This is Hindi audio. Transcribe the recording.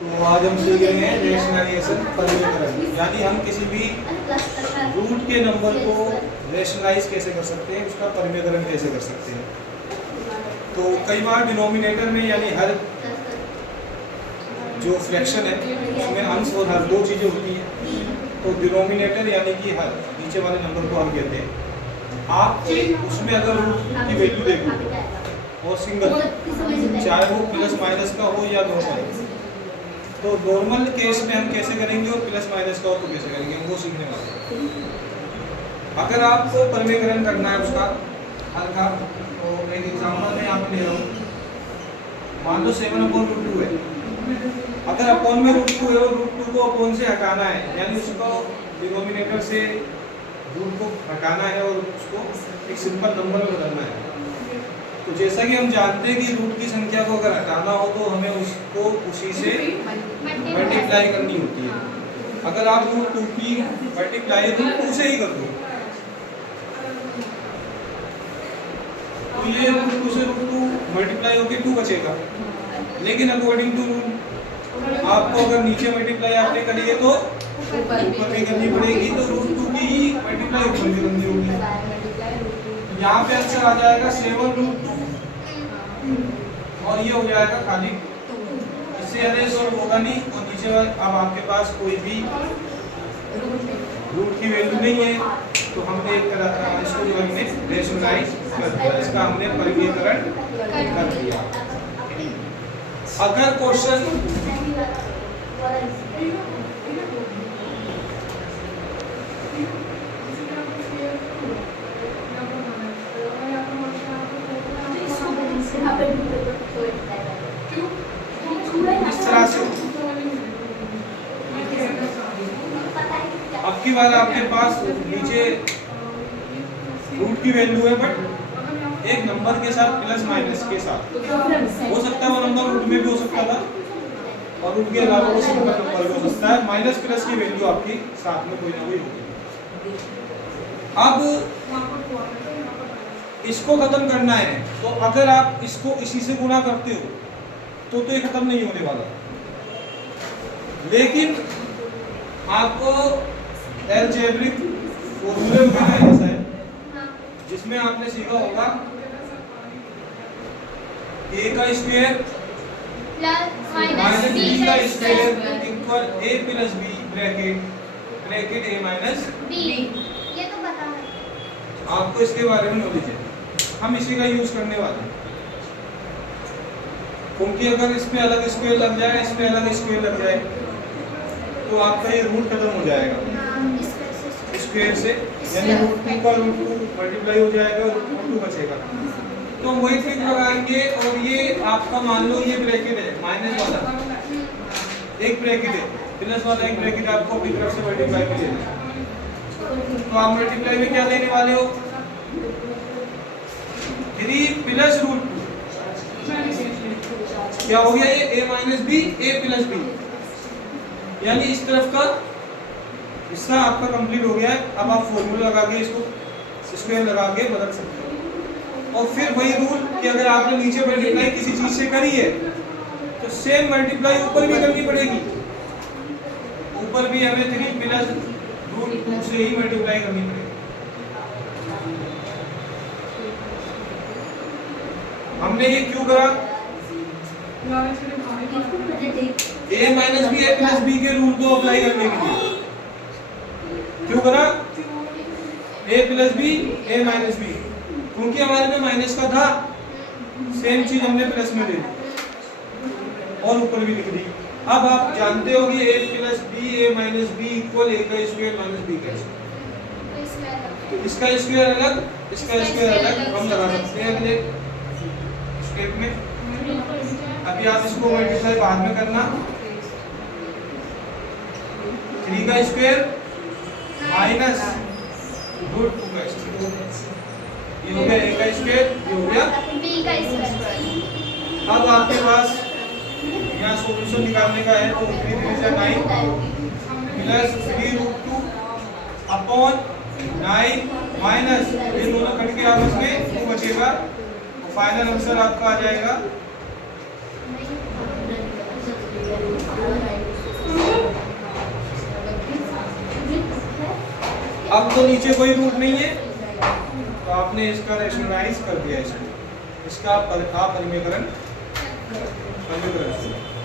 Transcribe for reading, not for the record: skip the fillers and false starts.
तो आज हम सीख रहे हैं रेशनलाइजेशन परिमेयकरण, यानी हम किसी भी रूट के नंबर को रेशनलाइज कैसे कर सकते हैं, उसका परिमेयकरण कैसे कर सकते हैं। तो कई बार डिनोमिनेटर में यानी हर जो फ्रैक्शन है उसमें अंश और हर दो चीज़ें होती हैं। तो डिनोमिनेटर यानी कि हर नीचे वाले नंबर को हम कहते हैं। आप उसमें अगर रूट की वैल्यू देखो और सिंगल, चाहे वो प्लस माइनस का हो या नॉर्मल, तो नॉर्मल केस में हम कैसे करेंगे और प्लस माइनस का हो तो कैसे करेंगे, वो सीखने वाले हैं। अगर आपको परिमेयकरण करना है उसका हल का, तो एक एग्जांपल मैं यहाँ पे ले रहा हूँ। मान लो 7/√2 है। अगर अपॉन में √2 है और √2 को अपॉन से हटाना है, यानी उसको डिनोमिनेटर से रूट को हटाना है और उसको एक सिंपल नंबर में बदलना है। तो जैसा कि हम जानते हैं कि रूट की संख्या को अगर हटाना हो तो हमें उसको उसी से मल्टीप्लाई करनी होती है। अगर आप √2 की मल्टीप्लाई √2 से ही कर दो तो ये √2 से √2 मल्टीप्लाई होकर 2 बचेगा। लेकिन अकॉर्डिंग टू रूल आपको अगर नीचे मल्टीप्लाई आपने करी है तो ऊपर भी करनी पड़ेगी, तो √2 की ही मल्टीप्लाई ऊपर भी करनी होगी। यहाँ पे आंसर आ जाएगा 7√2 और ये हो जाएगा खाली, इससे अरे सॉल्व होगा नहीं। और नीचे अब आपके पास कोई भी रूट की वैल्यू नहीं है, तो हमने एक तरह इसको जो हमने रेशनलाइज कर दिया, इसका हमने परिमेयकरण कर दिया। अगर क्वेश्चन इस तरह से, अब की बार आपके पास नीचे रूट की वैल्यू है बट एक नंबर के साथ प्लस माइनस के साथ, हो सकता है वो नंबर रूट में भी हो सकता था और रूट के अलावा वो सिंपल नंबर भी हो सकता है। माइनस प्लस की वैल्यू आपकी साथ में कोई ना कोई होगी। अब इसको खत्म करना है, तो अगर आप इसको इसी से गुणा करते हो तो ये खत्म नहीं होने वाला। लेकिन आपको अलजेब्रिक फॉर्मूले में ऐसा है जिसमें आपने सीखा होगा a का स्क्वायर माइनस b का square equal a plus b bracket a minus b। ये तो पता है आपको, इसके बारे में नॉलेज है, हम इसी का यूज करने वाले हैं। क्योंकि अगर इसमें अलग स्क्वायर लग जाए, इसमें अलग स्क्वायर लग जाए, तो आपका ये रूट खत्म हो जाएगा स्क्वायर से, यानी √2 का √2 मल्टीप्लाई हो जाएगा और √2 बचेगा। तो हम वही ट्रिक लगाएंगे। और ये आपका मान लो ये ब्रैकेट है माइनस वाला, एक ब्रैकेट है प्लस वाला, एक ब्रैकेट आपको अपनी तरफ से मल्टीप्लाई में लेना है। तो आप मल्टीप्लाई में क्या लेने वाले हो, 3 प्लस √2, क्या हो गया ये a minus b a plus b, यानी इस तरफ का हिस्सा आपका कंप्लीट हो गया है। अब आप फॉर्मूला लगा के इसको स्क्वायर लगा के बदल सकते हो। और फिर वही रूल कि अगर आपने नीचे मल्टीप्लाई किसी चीज से करी है तो सेम मल्टीप्लाई ऊपर भी करनी पड़ेगी। ऊपर भी हमें 3 प्लस √2 से ही मल्टीप्लाई करनी पड़ेगी। हमने ये क्यों करा, a minus b a plus b के रूल को अप्लाई करने के लिए क्यों करा, a plus b a minus b, क्योंकि हमारे में माइनस का था, सेम चीज हमने प्लस में ले ली और ऊपर भी लिख दी। अब आप जानते हो कि a plus b a minus b equal a का स्क्वायर माइनस b का स्क्वायर, इसका स्क्वायर अलग, इसका स्क्वायर अलग हम लगा सकते हैं अगले स्टेप में। अभी आप इसको मल्टीप्लाई बाद में करना, 3 का स्क्वायर माइनस √2 का स्क्वायर, ये हो गया a का स्क्वायर, ये हो गया b का स्क्वायर। अब आपके पास यहाँ सॉल्यूशन निकालने का है, तो 3 3 से 9 प्लस 3√2 अपॉन 9 माइनस ये दोनों कट के आपस में 2 बचेगा। तो फाइनल आंसर आपका आ जाएगा अब तो नीचे कोई रूट नहीं है, तो आपने इसका रैशनलाइज कर दिया, इसको इसका आप परिमेकरण छोड़ो।